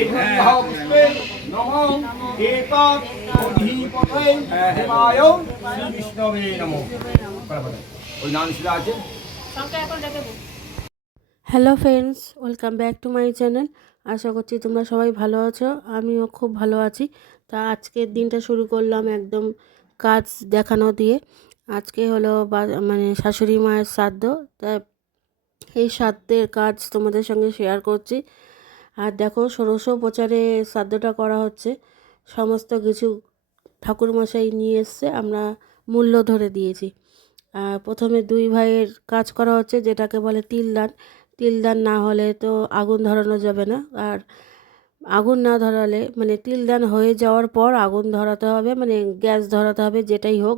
এতদ্যহ পুষ্পে নমঃ এতৎ অধিপতয়ে দেবায় শ্রী বিষ্ণবে নমঃ। ওই নাম শিলা আছে। Hello friends, welcome back to my channel. আশা করছি তোমরা সবাই ভালো আছো, আমিও খুব ভালো আছি। তা আজকের দিনটা শুরু করলাম একদম কাজ দেখানো দিয়ে। আজকে হলো মানে শাশুড়ি মায়ের শ্রাদ্ধ, তা এই শ্রাদ্ধের কাজ তোমাদের সঙ্গে শেয়ার করছি। আর দেখো, ষোড়শ প্রচারে শ্রাদ্ধটা করা হচ্ছে। সমস্ত কিছু ঠাকুরমশাই নিয়ে এসছে, আমরা মূল্য ধরে দিয়েছি। আর প্রথমে দুই ভাইয়ের কাজ করা হচ্ছে, যেটাকে বলে তিলদান। তিলদান না হলে তো আগুন ধরানো যাবে না। আর আগুন না ধরালে মানে তিলদান হয়ে যাওয়ার পর আগুন ধরাতে হবে, মানে গ্যাস ধরাতে হবে, যেটাই হোক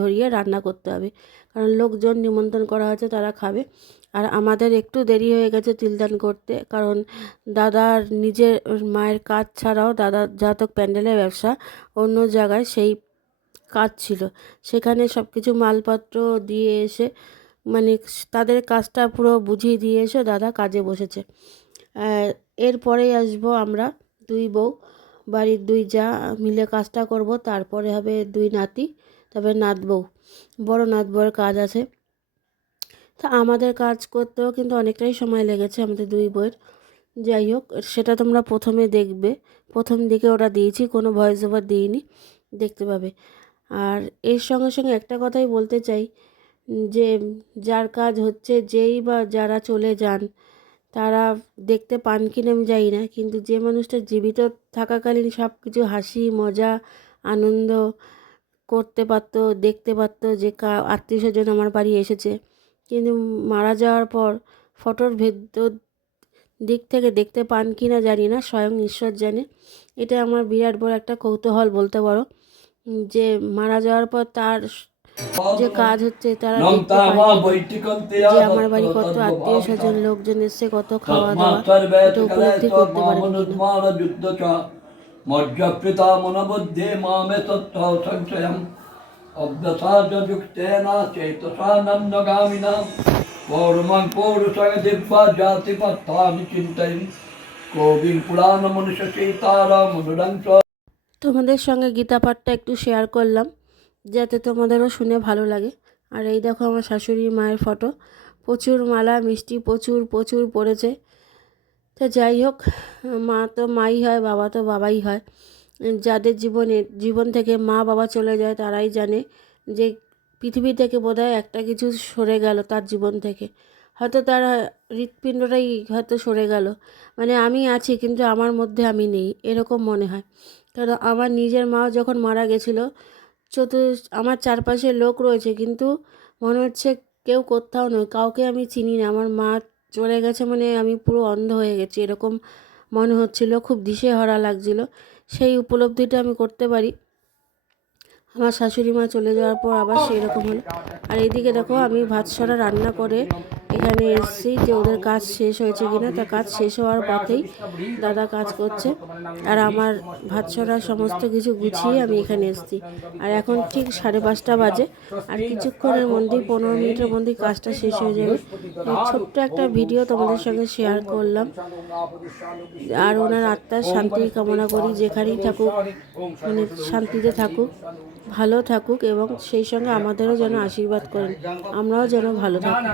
ধরিয়ে রান্না করতে হবে। কারণ লোকজন নিমন্ত্রণ করা হয়েছে, তারা খাবে। আর আমাদের একটু দেরি হয়ে গেছে তিলদান করতে, কারণ দাদার নিজের মায়ের কাজ ছাড়াও দাদার যাতক প্যান্ডেলের ব্যবসা অন্য জায়গায়, সেই কাজ ছিল। সেখানে সব কিছু মালপত্র দিয়ে এসে মানে তাদের কাজটা পুরো বুঝিয়ে দিয়ে এসে দাদা কাজে বসেছে। এরপরেই আসবো আমরা দুই বউ, বাড়ির দুই যা মিলে কাজটা করব। তারপরে হবে দুই নাতি, তবে নাত বউ, বড় নাত বউয়ের কাজ আছে। তা আমাদের কাজ করতেও কিন্তু অনেকটাই সময় লেগেছে আমাদের দুই বউয়ের। যাই হোক, সেটা তোমরা প্রথমে দেখবে। প্রথম দিকে ওটা দিয়েছি, কোনো ভয়েস ওভার দিইনি, দেখতে পাবে। আর এর সঙ্গে সঙ্গে একটা কথাই বলতে চাই, যে যার কাজ হচ্ছে, যেই বা যারা চলে যান তারা দেখতে পান কিনা আমি জানি না, কিন্তু যে মানুষটা জীবিত থাকাকালীন সব কিছু হাসি মজা আনন্দ করতে পারতো, দেখতে পারতো যে আত্মীয় স্বজন আমার বাড়ি এসেছে, কিন্তু মারা যাওয়ার পর ফটোর ভেতর দিক থেকে দেখতে পান কি না জানি না, স্বয়ং ঈশ্বর জানে। এটা আমার বিরাট বড় একটা কৌতূহল বলতে পারো, যে মারা যাওয়ার পর তার যে কাজ হচ্ছে তারা দেখতে পায় কিনা, যে আমার বাড়ি কত আত্মীয় স্বজন লোকজন এসছে, কত খাওয়া দাওয়া, এটা উপলব্ধি করতে পারেন কিনা। মজ্জপ্রিতা মনোবুদ্ধে মামে তত্ত্ব সংশয়ম অব্দসাযুক্তেন চেতসানন্দগামিনা পৌরমং পৌরুষং দিব্যা জাতিপত্তানি চিন্তয়ন কবিং পুরাণ মনুষ্য সীতারাম মনুরংস। তোমাদের সঙ্গে গীতা পাঠটা একটু শেয়ার করলাম, যাতে তোমাদেরও শুনে ভালো লাগে। আর এই দেখো আমার শাশুড়ি মায়ের ফটো, প্রচুর মালা মিষ্টি প্রচুর প্রচুর পড়েছে। তো যাই হোক, মা তো মাই হয়, বাবা তো বাবাই হয়। যাদের জীবন থেকে মা বাবা চলে যায় তারাই জানে যে পৃথিবী থেকে বোধহয় একটা কিছু সরে গেল তার জীবন থেকে। হয়তো তার হৃৎপিণ্ডটাই হয়তো সরে গেল, মানে আমি আছি কিন্তু আমার মধ্যে আমি নেই, এরকম মনে হয়। কারণ আমার নিজের মাও যখন মারা গেছিলো, আমার চারপাশে লোক রয়েছে, কিন্তু মনে হচ্ছে কেউ কোথাও নয়, কাউকে আমি চিনি না। আমার মা চলে গেছে মানে আমি পুরো অন্ধ হয়ে গেছি, এরকম মনে হচ্ছিল, খুব দিশেহারা লাগছিল। সেই উপলব্ধিটা আমি করতে পারি আমার শাশুড়ি মা চলে যাওয়ার পর আবার সেই রকম হলো। আর এইদিকে দেখো, আমি ভাত সরা রান্না করে এখানে এসেছি, যে ওদের কাজ শেষ হয়েছে কিনা। তা কাজ শেষ হওয়ার পথেই দাদা কাজ করছে, আর আমার ভাত সরা সমস্ত কিছু গুছিয়ে আমি এখানে এসেছি। আর এখন ঠিক 5:30 বাজে, আর কিছুক্ষণের মধ্যেই 15 মিনিটের মধ্যেই কাজটা শেষ হয়ে যাবে। ছোট্ট একটা ভিডিও তোমাদের সঙ্গে শেয়ার করলাম। আর ওনার আত্মার শান্তি কামনা করি, যেখানেই থাকুক মানে শান্তিতে থাকুক, ভালো থাকুক, এবং সেই সঙ্গে আমাদেরও যেন আশীর্বাদ করেন, আমরাও যেন ভালো থাকি।